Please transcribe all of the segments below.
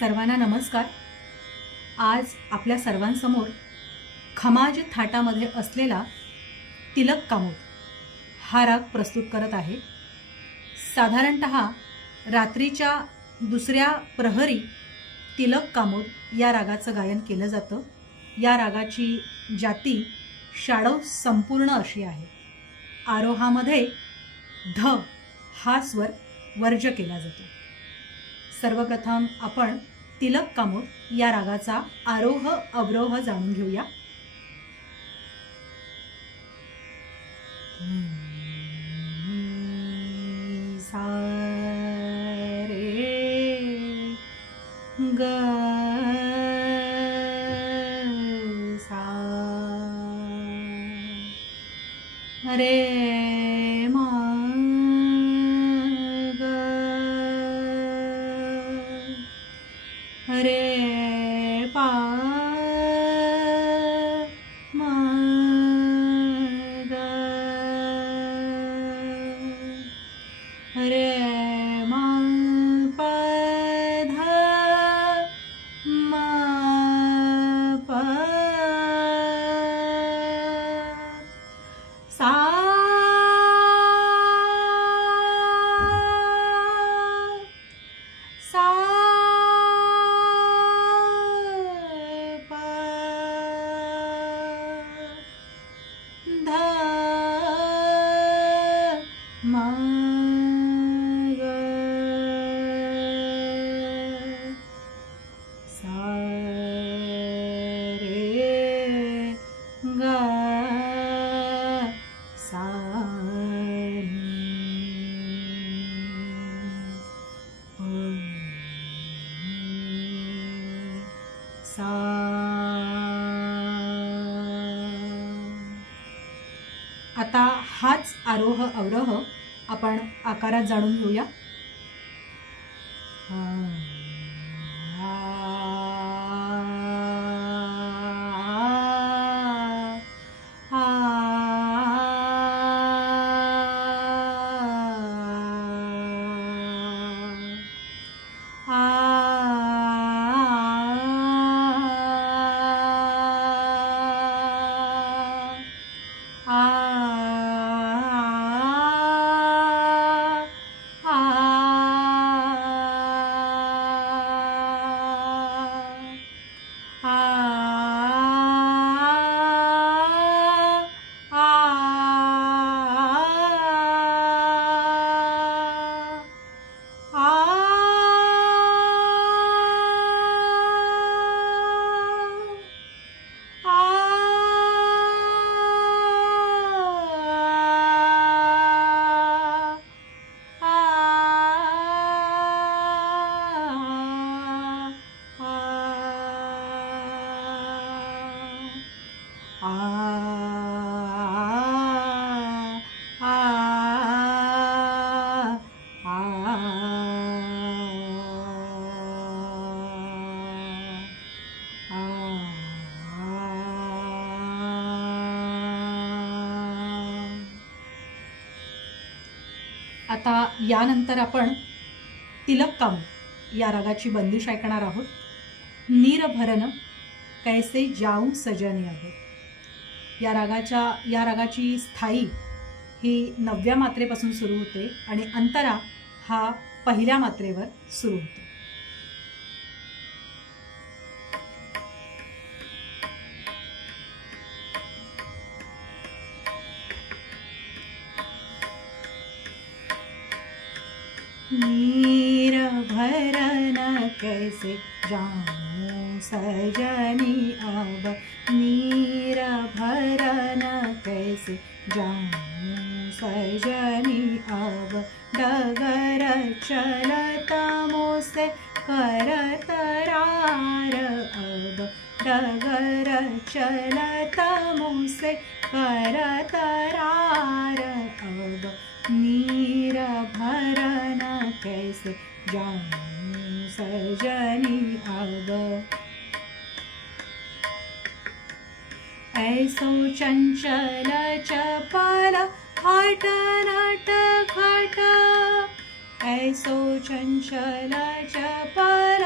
सर्वांना नमस्कार। आज आपल्या सर्वांसमोर खमाज थाटामध्ये असलेला तिलक कामोद हा राग प्रस्तुत करत आहे। साधारणतः रात्रीच्या दुसऱ्या प्रहरी तिलक कामोद या रागाचं गायन केलं जातं। या रागाची जाती षाडव संपूर्ण अशी आहे। आरोहामध्ये ध हा स्वर वर्ज केला जातो। सर्वप्रथम आपण तिलक कामोद या रागाचा आरोह अवरोह जाणून घेऊया। सा रे ग सा रे मा रे पा मा ग रे मा प ध मा प सा सा ध मा ग सा रे ग सा सा। आता हाच आरोह अवरोह आपण आकारात जाणून घेऊया। आता यानंतर आपण तिलक कामोद या रागाची बंदिश ऐकणार आहोत। नीर भरन कैसे जाऊं सजनी आहोत। या रागाची स्थायी ही 9व्या मात्रेपासून सुरू होते आणि अंतरा हा पहिल्या मात्रेवर सुरू होतो। नीर भरन कैसे जाऊं सजनी अब, नीर भरन कैसे जाऊं सजनी अब, डगर चलत मोसे करत रार अब, डगर चलत मोसे करत रार अब, नीर भरन कैसे जाऊं सजनी अब। ऐसो चंचल चपल हट नट खट, ऐसो चंचल चपल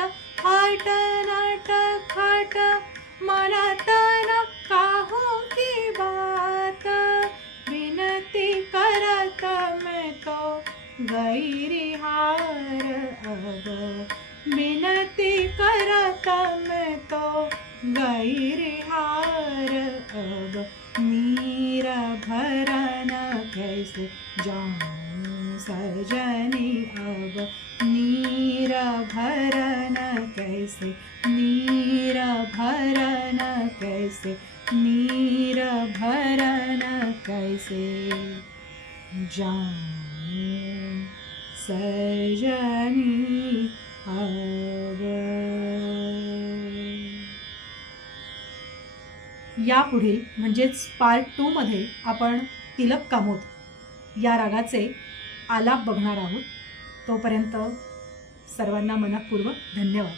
थाट नाट खाट मनत न काहू की बात, विनती करत मैं तो गई हार अब, विनती करत मैं तो गई हार अब, नीर भरन कैसे जाऊं सजनी अब, नीर भरन कैसे, नीर भरन कैसे, नीर भरन कैसे जाऊं सजनी अब। यापुढील म्हणजेच पार्ट 2 मध्ये आपण तिलक कामोद या रागाचे आलाप बघणार आहोत. तोपर्यंत सर्वांना मनःपूर्वक धन्यवाद.